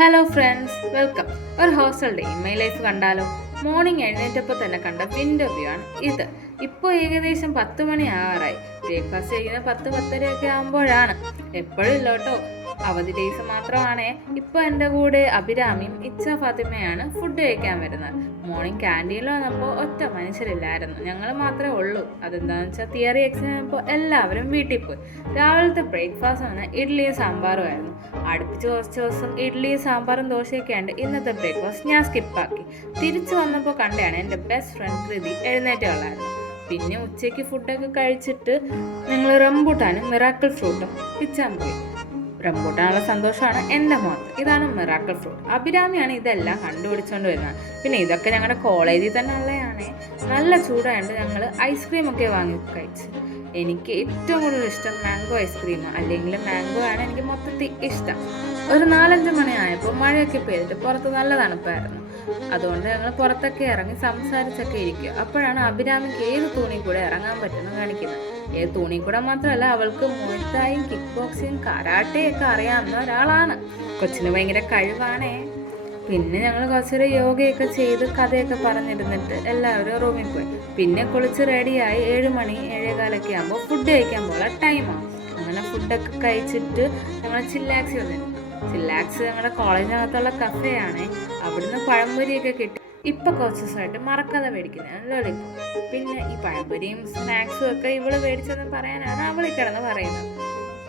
Hello friends, welcome. ഒരു hostel day my life കണ്ടാലോ? Morning എഴുന്നേറ്റപ്പോൾ തന്നെ കണ്ട വിൻഡോ വ്യൂ ആണ് ഇത്. ഇപ്പോൾ ഏകദേശം 10 മണി ആവാറായി. ബ്രേക്ക്ഫാസ്റ്റ് ചെയ്യുന്ന 10-10:30 ആകുമ്പോഴാണ്. എപ്പോഴും ഇല്ല കേട്ടോ, അവധി ഡേയ്സ് മാത്രമാണേ. ഇപ്പോൾ എൻ്റെ കൂടെ അഭിരാമിയും ഇച്ച ഫാത്തിമയാണ് ഫുഡ് കഴിക്കാൻ വരുന്നത്. മോർണിംഗ് ക്യാൻറ്റീനിൽ വന്നപ്പോൾ ഒറ്റ മനുഷ്യരില്ലായിരുന്നു, ഞങ്ങൾ മാത്രമേ ഉള്ളൂ. അതെന്താണെന്ന് വെച്ചാൽ തിയറി എക്സാം ആയപ്പോൾ എല്ലാവരും വീട്ടിൽ പോയി. രാവിലത്തെ ബ്രേക്ക്ഫാസ്റ്റ് വന്ന് ഇഡ്ഡലിയും സാമ്പാറും ആയിരുന്നു. അടുപ്പിച്ച് കുറച്ച് ദിവസം ഇഡ്ഡലിയും സാമ്പാറും ദോശയൊക്കെ ഉണ്ട്. ഇന്നത്തെ ബ്രേക്ക്ഫാസ്റ്റ് ഞാൻ സ്കിപ്പാക്കി. തിരിച്ചു വന്നപ്പോൾ കണ്ടാണ് എൻ്റെ ബെസ്റ്റ് ഫ്രണ്ട് കൃതി എഴുന്നേറ്റുള്ളായിരുന്നു. പിന്നെ ഉച്ചയ്ക്ക് ഫുഡൊക്കെ കഴിച്ചിട്ട് ഞങ്ങൾ റംബൂട്ടാനും മിറാക്കിൾ ഫ്രൂട്ടും പിച്ചാൻ പോയി. റംബൂട്ടാനുള്ള സന്തോഷമാണ് എൻ്റെ മുഖത്ത്. ഇതാണ് മിറാക്കിൾ ഫ്രൂട്ട്. അഭിരാമിയാണ് ഇതെല്ലാം കണ്ടുപിടിച്ചുകൊണ്ട് വരുന്നത്. പിന്നെ ഇതൊക്കെ ഞങ്ങളുടെ കോളേജിൽ തന്നെ ഉള്ളതാണ്. നല്ല ചൂടായതുകൊണ്ട് ഞങ്ങൾ ഐസ്ക്രീമൊക്കെ വാങ്ങി കഴിച്ചു. എനിക്ക് ഏറ്റവും കൂടുതൽ ഇഷ്ടം മാംഗോ ഐസ്ക്രീമാണ്, അല്ലെങ്കിൽ മാംഗോ ആണ് എനിക്ക് മൊത്തത്തിൽ ഇഷ്ടം. ഒരു 4-5 മണിയായപ്പോൾ മഴയൊക്കെ പെയ്തിട്ട് പുറത്ത് നല്ല തണുപ്പായിരുന്നു. അതുകൊണ്ട് ഞങ്ങൾ പുറത്തൊക്കെ ഇറങ്ങി സംസാരിച്ചൊക്കെ ഇരിക്കുക. അപ്പോഴാണ് അഭിരാമിക്ക് ഏത് തൂണി കൂടെ ഇറങ്ങാൻ പറ്റുമെന്ന് കാണിക്കുന്നത്. ഏത് തൂണി കൂടെ മാത്രമല്ല, അവൾക്ക് മുയത്തായും കിക്ക് ബോക്സിങ് കരാട്ടയൊക്കെ അറിയാവുന്ന ഒരാളാണ്. കൊച്ചിന് ഭയങ്കര കഴിവാണേ. പിന്നെ ഞങ്ങൾ കുറച്ചൊരു യോഗയൊക്കെ ചെയ്ത് കഥയൊക്കെ പറഞ്ഞിരുന്നിട്ട് എല്ലാവരും റൂമിൽ പോയി. പിന്നെ കുളിച്ച് റെഡിയായി 7 മണി 7:15 ആകുമ്പോൾ ഫുഡ് കഴിക്കാൻ പോകാനുള്ള ടൈമാണ്. അങ്ങനെ ഫുഡൊക്കെ കഴിച്ചിട്ട് ഞങ്ങൾ ചില്ലാക്സി വന്നിരുന്നു. ചില്ലാക്സ് ഞങ്ങളുടെ കോളേജിനകത്തുള്ള കഫേയാണ്. അവിടുന്ന് പഴംപൊരിയൊക്കെ കിട്ടി. ഇപ്പം കുറച്ച് ദിവസമായിട്ട് മറക്കാതെ മേടിക്കുന്നത് ലോലിപോപ്പ്. പിന്നെ ഈ പഴംപൊരിയും സ്നാക്സും ഒക്കെ ഇവള് മേടിച്ചതെന്ന് പറയാനാണ് അവളി കിടന്ന് പറയുന്നത്.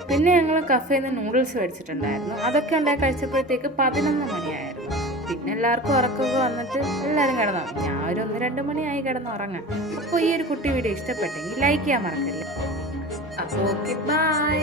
പിന്നെ ഞങ്ങൾ കഫേയിൽ നിന്ന് നൂഡിൽസ് മേടിച്ചിട്ടുണ്ടായിരുന്നു. അതൊക്കെ ഉണ്ടാക്കി കഴിച്ചപ്പോഴത്തേക്ക് 11 മണിയായിരുന്നു. പിന്നെ എല്ലാവർക്കും ഉറക്കമൊക്കെ വന്നിട്ട് എല്ലാവരും കിടന്നുറങ്ങും. ഞാൻ ഒരു 1-2 മണിയായി കിടന്നുറങ്ങാം. അപ്പോൾ ഈ ഒരു കുട്ടി വീഡിയോ ഇഷ്ടപ്പെട്ടെങ്കിൽ ലൈക്ക് ചെയ്യാൻ മറക്കല്ലേ. അപ്പോൾ ഓക്കെ, ബൈ.